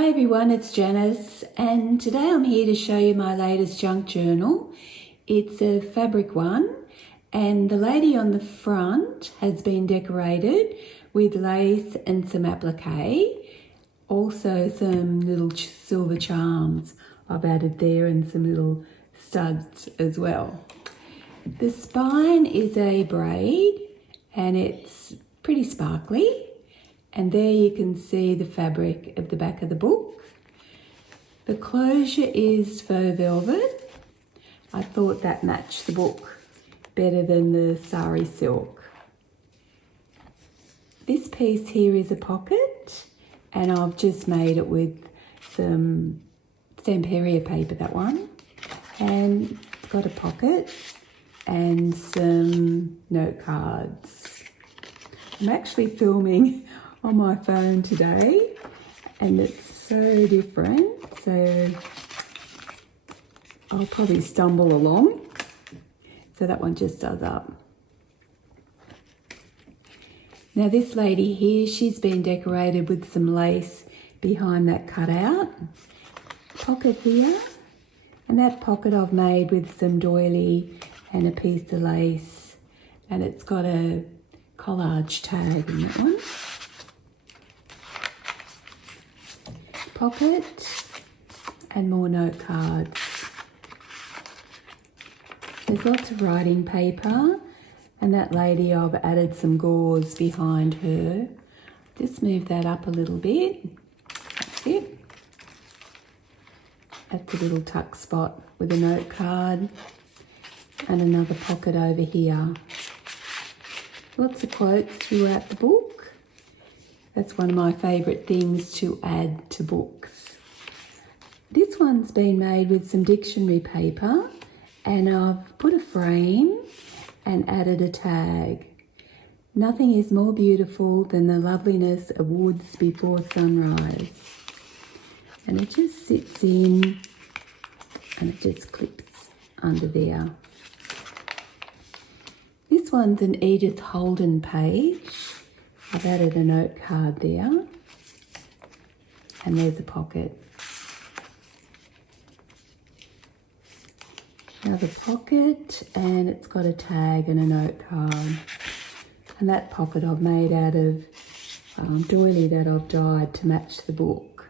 Hi everyone, it's Janice, and today I'm here to show you my latest junk journal. It's a fabric one, and the lady on the front has been decorated with lace and some applique, also some little silver charms I've added there and some little studs as well. The spine is a braid and it's pretty sparkly. And there you can see the fabric of the back of the book. The closure is faux velvet. I thought that matched the book better than the sari silk. This piece here is a pocket, and I've just made it with some Stamperia paper, that one. And it's got a pocket and some note cards. I'm actually filming on my phone today and it's so different, so I'll probably stumble along. So that one just does up. Now this lady here, she's been decorated with some lace behind that cutout. Pocket here, and that pocket I've made with some doily and a piece of lace, and it's got a collage tag in that one. Pocket and more note cards. There's lots of writing paper, and that lady, I've added some gauze behind her. Just move that up a little bit. That's it. That's a little tuck spot with a note card and another pocket over here. Lots of quotes throughout the book. That's one of my favourite things to add to books. This one's been made with some dictionary paper, and I've put a frame and added a tag. Nothing is more beautiful than the loveliness of woods before sunrise. And it just sits in and it just clips under there. This one's an Edith Holden page. I've added a note card there, and there's a pocket. Another pocket, and it's got a tag and a note card. And that pocket I've made out of doily that I've dyed to match the book.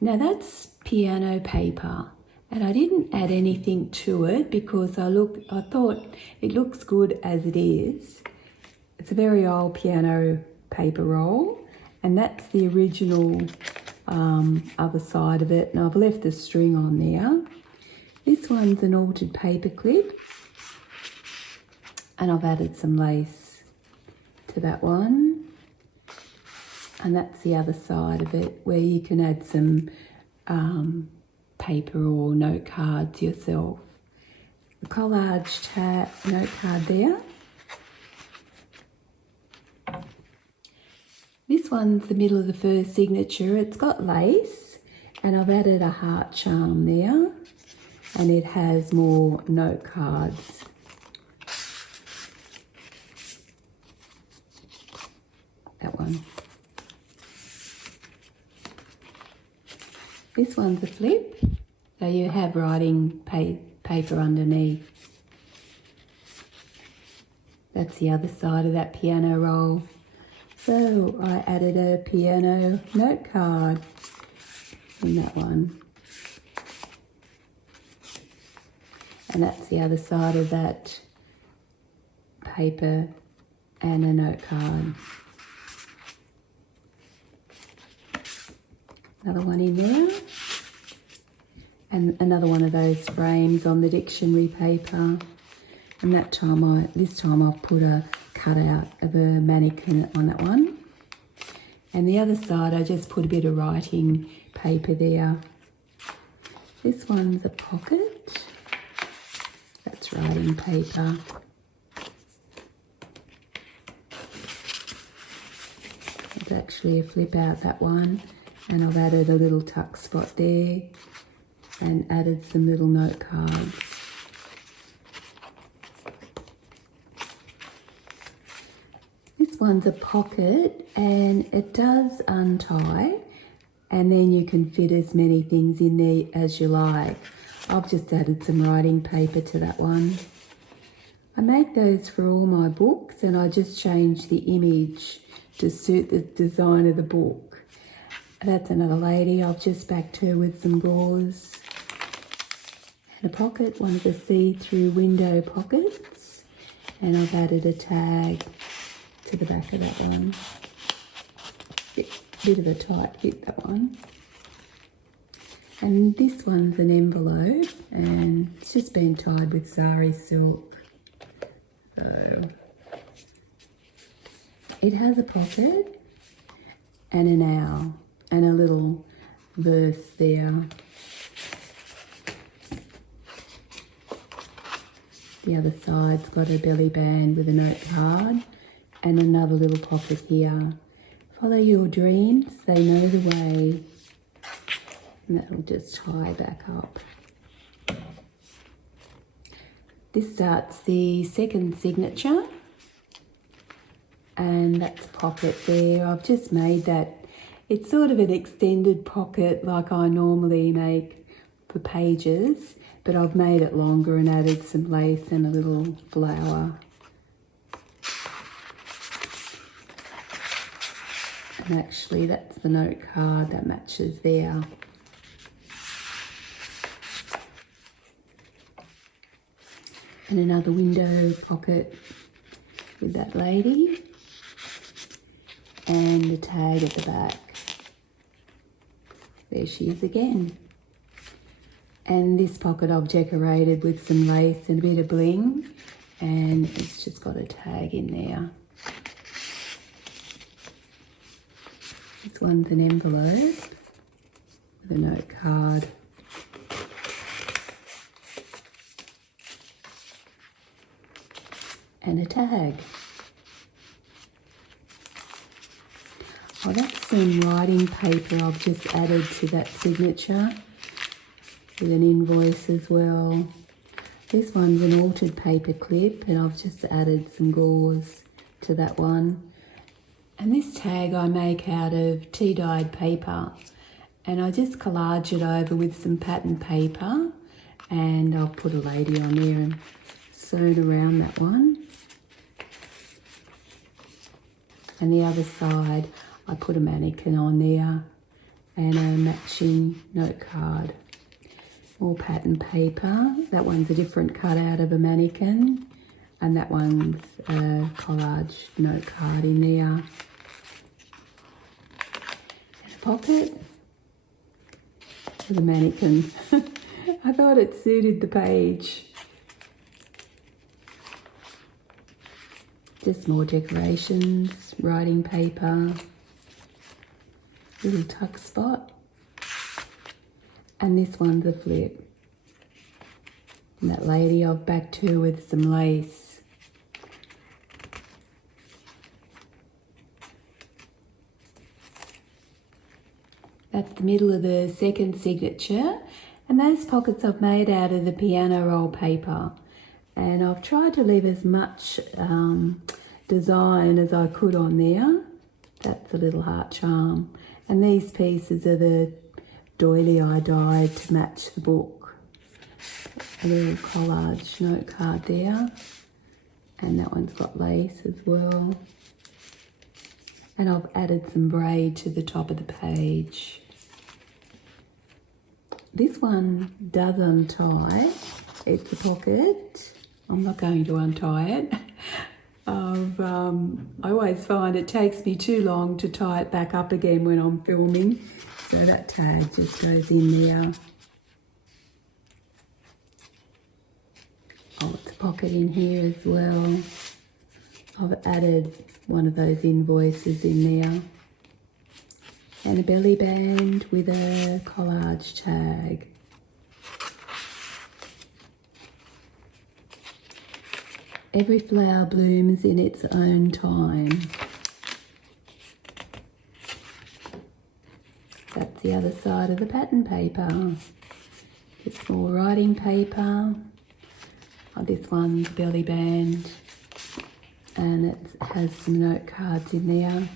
Now that's piano paper, and I didn't add anything to it because I thought it looks good as it is. It's a very old piano paper roll, and that's the original other side of it, and I've left the string on there. This one's an altered paper clip, and I've added some lace to that one, and that's the other side of it where you can add some paper or note cards yourself. The collage note card there. This one's the middle of the first signature. It's got lace, and I've added a heart charm there, and it has more note cards. That one. This one's a flip, so you have writing paper underneath. That's the other side of that piano roll. So I added a piano note card in that one. And that's the other side of that paper and a note card. Another one in there. And another one of those frames on the dictionary paper. And this time I've put a cutout of a mannequin on that one. And the other side I just put a bit of writing paper there. This one's a pocket. That's writing paper. It's actually a flip out, that one. And I've added a little tuck spot there and added some little note cards. This one's a pocket, and it does untie, and then you can fit as many things in there as you like. I've just added some writing paper to that one. I make those for all my books, and I just change the image to suit the design of the book. That's another lady. I've just backed her with some gauze. And a pocket, one of the see-through window pockets. And I've added a tag to the back of that one. Bit of a tight fit, that one. And this one's an envelope, and it's just been tied with sari silk. So it has a pocket and an owl and a little verse there. The other side's got a belly band with a note card and another little pocket here. Follow your dreams, they know the way. And that'll just tie back up. This starts the second signature, and that's a pocket there. I've just made that. It's sort of an extended pocket like I normally make for pages, but I've made it longer and added some lace and a little flower. And actually that's the note card that matches there. And another window pocket with that lady, and the tag at the back. There she is again. And this pocket I've decorated with some lace and a bit of bling, and it's just got a tag in there. This one's an envelope with a note card. And a tag. Oh, that's some writing paper I've just added to that signature with an invoice as well. This one's an altered paper clip, and I've just added some gauze to that one. And this tag I make out of tea-dyed paper, and I just collage it over with some pattern paper, and I'll put a lady on there and sewn around that one. And the other side, I put a mannequin on there and a matching note card. All pattern paper. That one's a different cut out of a mannequin, and that one's a collage note card in there. And a pocket with a mannequin. I thought it suited the page. Just more decorations, writing paper, little tuck spot, and this one's a flip. And that lady I've backed her with some lace. That's the middle of the second signature, and those pockets I've made out of the piano roll paper. And I've tried to leave as much design as I could on there. That's a little heart charm. And these pieces are the doily I dyed to match the book. A little collage note card there. And that one's got lace as well. And I've added some braid to the top of the page. This one does untie. It's a pocket. I'm not going to untie it. I always find it takes me too long to tie it back up again when I'm filming. So that tag just goes in there. Oh, it's a pocket in here as well. I've added one of those invoices in there. And a belly band with a collage tag. Every flower blooms in its own time. That's the other side of the pattern paper. It's more writing paper. Oh, this one's belly band, and it has some note cards in there.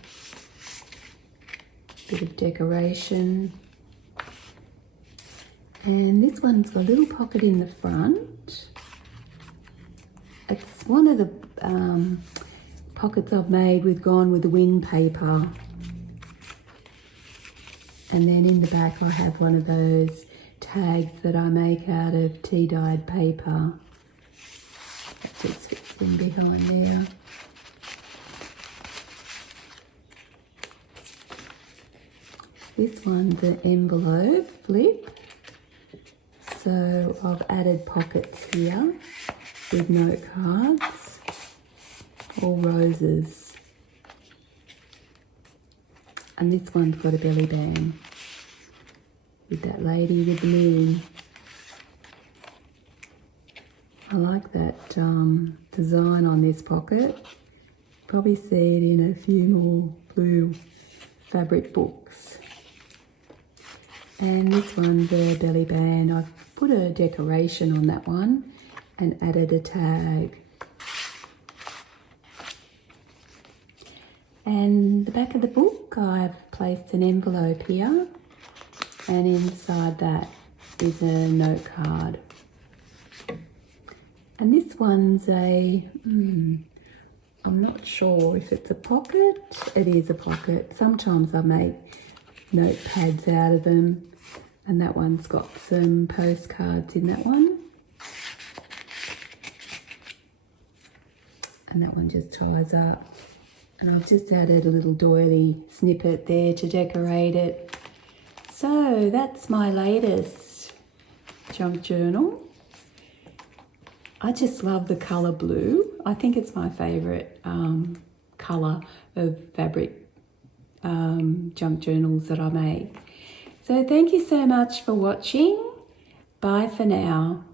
bit of decoration. And this one's got a little pocket in the front. It's one of the pockets I've made with Gone with the Wind paper. And then in the back I have one of those tags that I make out of tea-dyed paper. That just fits in behind there. This one's an envelope flip. So I've added pockets here with note cards, all roses. And this one's got a belly band with that lady with the moon. I like that design on this pocket. Probably see it in a few more blue fabric books. And this one, the belly band, I've put a decoration on that one and added a tag. And the back of the book, I've placed an envelope here, and inside that is a note card. And this one's a, I'm not sure if it's a pocket. It is a pocket. Sometimes I make notepads out of them. And that one's got some postcards in that one. And that one just ties up. And I've just added a little doily snippet there to decorate it. So that's my latest junk journal. I just love the colour blue. I think it's my favourite colour of fabric junk journals that I make. So thank you so much for watching. Bye for now.